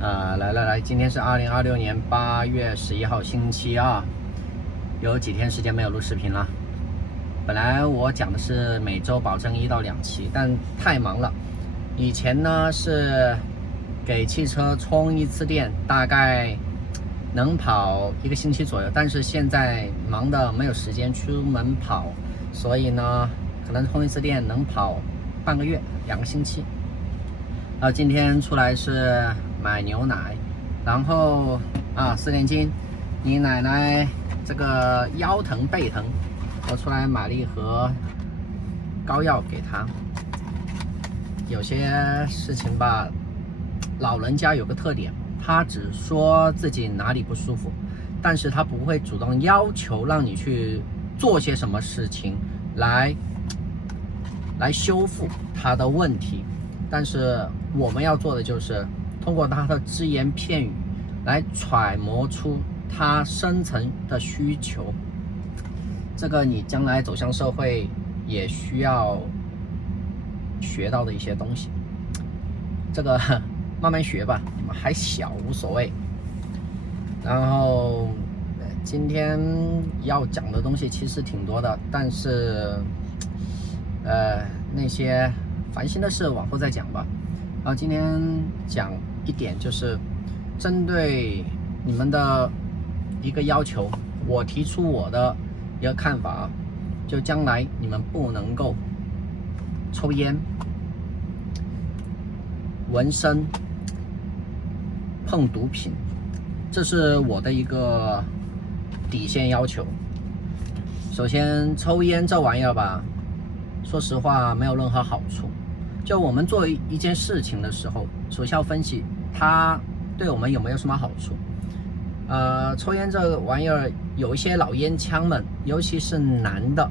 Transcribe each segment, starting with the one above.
来，今天是2026年8月11号，星期二，有几天时间没有录视频了。本来我讲的是每周保证1到2期，但太忙了。以前呢是给汽车充一次电，大概能跑1个星期左右，但是现在忙的没有时间出门跑，所以呢可能充一次电能跑半个月、2个星期。今天出来是买牛奶，然后4点斤，你奶奶这个腰疼背疼，我出来买了一盒膏药给她。有些事情吧，老人家有个特点，他只说自己哪里不舒服，但是他不会主动要求让你去做些什么事情来修复他的问题。但是我们要做的就是通过他的只言片语来揣摩出他深层的需求。这个你将来走向社会也需要学到的一些东西，这个慢慢学吧，还小无所谓。然后今天要讲的东西其实挺多的，但是那些烦心的事往后再讲吧。今天讲一点，就是针对你们的一个要求，我提出我的一个看法，就将来你们不能够抽烟、纹身、碰毒品，这是我的一个底线要求。首先，抽烟这玩意儿吧，说实话没有任何好处。就我们做一件事情的时候，首先要分析它对我们有没有什么好处。抽烟这个玩意儿，有一些老烟枪们，尤其是男的，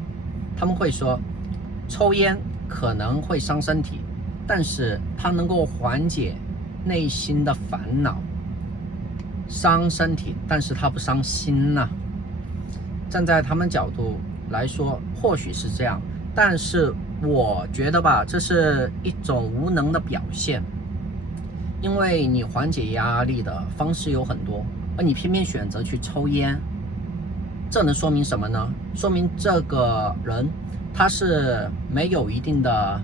他们会说抽烟可能会伤身体，但是它能够缓解内心的烦恼。伤身体，但是它不伤心呐。站在他们角度来说，或许是这样，但是我觉得吧，这是一种无能的表现。因为你缓解压力的方式有很多，而你偏偏选择去抽烟，这能说明什么呢？说明这个人他是没有一定的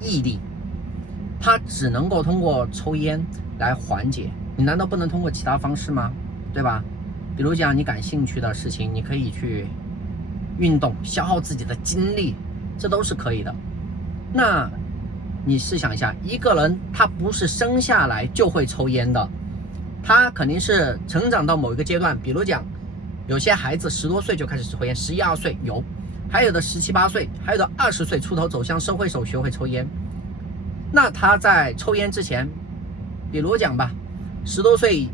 毅力，他只能够通过抽烟来缓解。你难道不能通过其他方式吗？对吧？比如讲你感兴趣的事情，你可以去运动，消耗自己的精力，这都是可以的。那你试想一下，一个人他不是生下来就会抽烟的，他肯定是成长到某一个阶段。比如讲有些孩子10多岁就开始抽烟，11、12岁有，还有的17、18岁，还有的20岁出头走向社会时候学会抽烟。那他在抽烟之前，比如讲吧，10多岁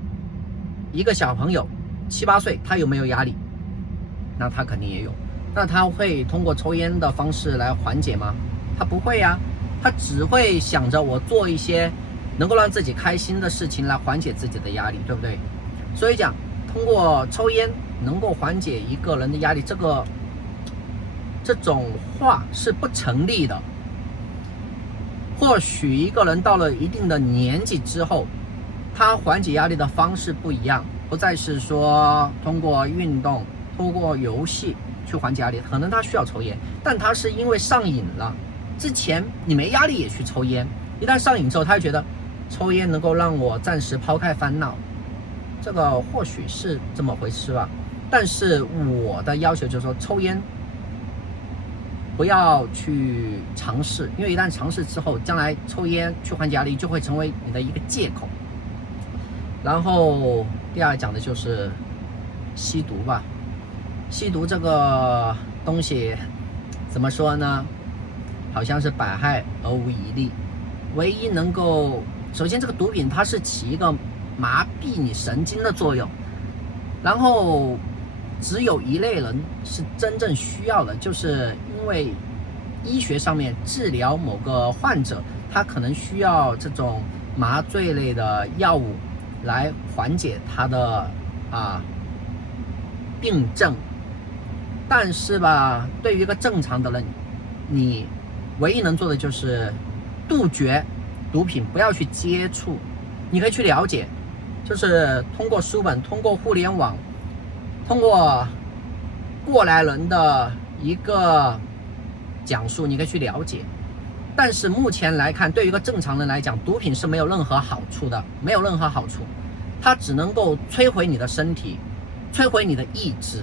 一个小朋友7、8岁，他有没有压力？那他肯定也有。那他会通过抽烟的方式来缓解吗？他不会呀，他只会想着我做一些能够让自己开心的事情来缓解自己的压力，对不对？所以讲通过抽烟能够缓解一个人的压力，这种话是不成立的。或许一个人到了一定的年纪之后，他缓解压力的方式不一样，不再是说通过运动、通过游戏去缓解压力，可能他需要抽烟，但他是因为上瘾了。之前你没压力也去抽烟，一旦上瘾之后，他就觉得抽烟能够让我暂时抛开烦恼，这个或许是这么回事吧。但是我的要求就是说，抽烟不要去尝试，因为一旦尝试之后，将来抽烟去缓解压力就会成为你的一个借口。然后第二讲的就是吸毒吧。吸毒这个东西怎么说呢？好像是百害而无一利。唯一能够，首先这个毒品它是起一个麻痹你神经的作用，然后只有一类人是真正需要的，就是因为医学上面治疗某个患者，他可能需要这种麻醉类的药物来缓解他的病症。但是吧，对于一个正常的人，你唯一能做的就是杜绝毒品，不要去接触。你可以去了解，就是通过书本，通过互联网，通过过来人的一个讲述，你可以去了解。但是目前来看，对于一个正常人来讲，毒品是没有任何好处的，没有任何好处，它只能够摧毁你的身体，摧毁你的意志。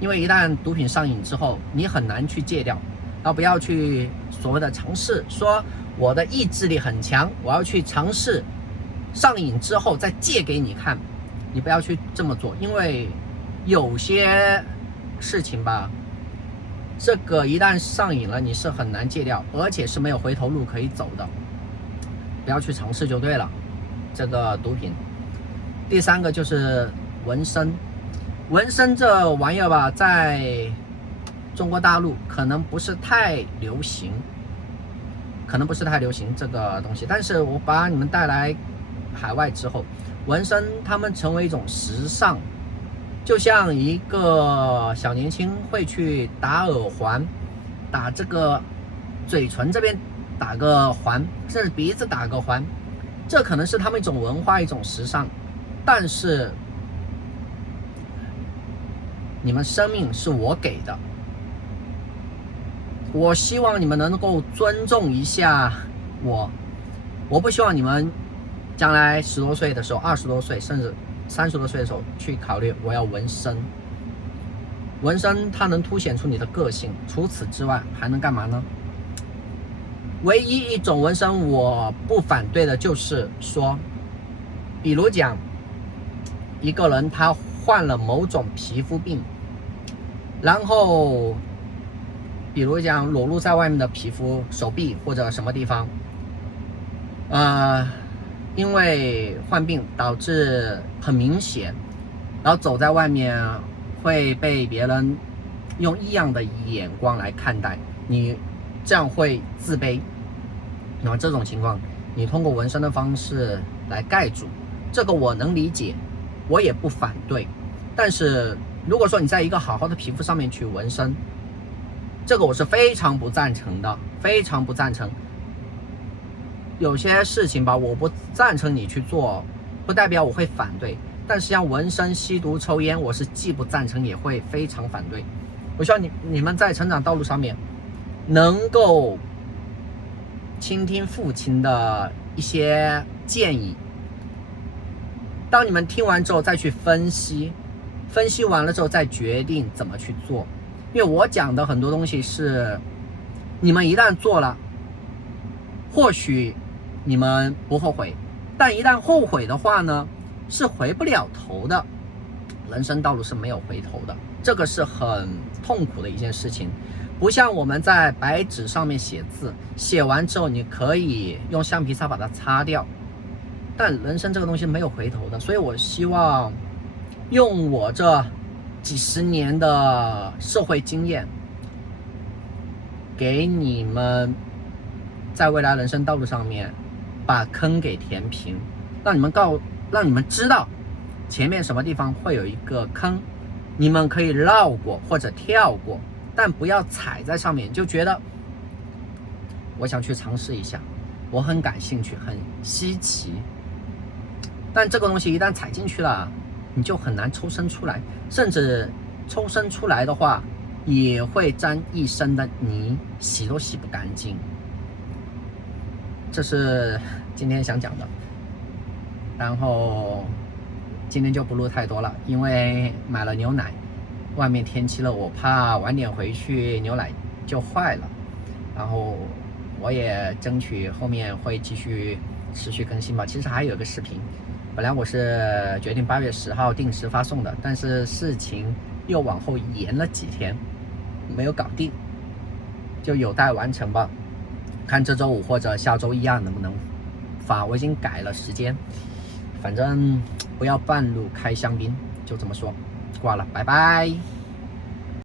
因为一旦毒品上瘾之后，你很难去戒掉。然后不要去所谓的尝试，说我的意志力很强，我要去尝试上瘾之后再戒给你看。你不要去这么做，因为有些事情吧，这个一旦上瘾了，你是很难戒掉，而且是没有回头路可以走的。不要去尝试就对了。这个毒品。第三个就是纹身。纹身这玩意儿吧，在中国大陆可能不是太流行，这个东西。但是我把你们带来海外之后，纹身他们成为一种时尚，就像一个小年轻会去打耳环，打这个嘴唇这边打个环，甚至鼻子打个环，这可能是他们一种文化，一种时尚。但是你们生命是我给的，我希望你们能够尊重一下我。我不希望你们将来10多岁的时候、20多岁甚至30多岁的时候去考虑我要纹身。纹身它能凸显出你的个性，除此之外还能干嘛呢？唯一一种纹身我不反对的就是说，比如讲一个人他患了某种皮肤病，然后比如讲裸露在外面的皮肤，手臂或者什么地方，因为患病导致很明显，然后走在外面会被别人用异样的眼光来看待你，这样会自卑。那么这种情况，你通过纹身的方式来盖住，这个我能理解，我也不反对。但是如果说你在一个好好的皮肤上面去纹身，这个我是非常不赞成的，非常不赞成。有些事情吧，我不赞成你去做，不代表我会反对。但是像纹身、吸毒、抽烟，我是既不赞成也会非常反对。我希望你们在成长道路上面能够倾听父亲的一些建议，当你们听完之后再去分析完了之后再决定怎么去做。因为我讲的很多东西是你们一旦做了，或许你们不后悔，但一旦后悔的话呢，是回不了头的。人生道路是没有回头的，这个是很痛苦的一件事情。不像我们在白纸上面写字，写完之后你可以用橡皮擦把它擦掉，但人生这个东西没有回头的。所以我希望用我这几十年的社会经验，给你们在未来人生道路上面把坑给填平，让你们知道前面什么地方会有一个坑，你们可以绕过或者跳过，但不要踩在上面，就觉得我想去尝试一下，我很感兴趣，很稀奇。但这个东西一旦踩进去了，你就很难抽身出来，甚至抽身出来的话也会沾一身的泥，洗都洗不干净。这是今天想讲的，然后今天就不录太多了，因为买了牛奶，外面天气热，我怕晚点回去牛奶就坏了。然后我也争取后面会继续持续更新吧。其实还有一个视频，本来我是决定8月10号定时发送的，但是事情又往后延了几天，没有搞定，就有待完成吧。看这周5或者下周1能不能发，我已经改了时间，反正不要半路开香槟，就这么说，挂了，拜拜。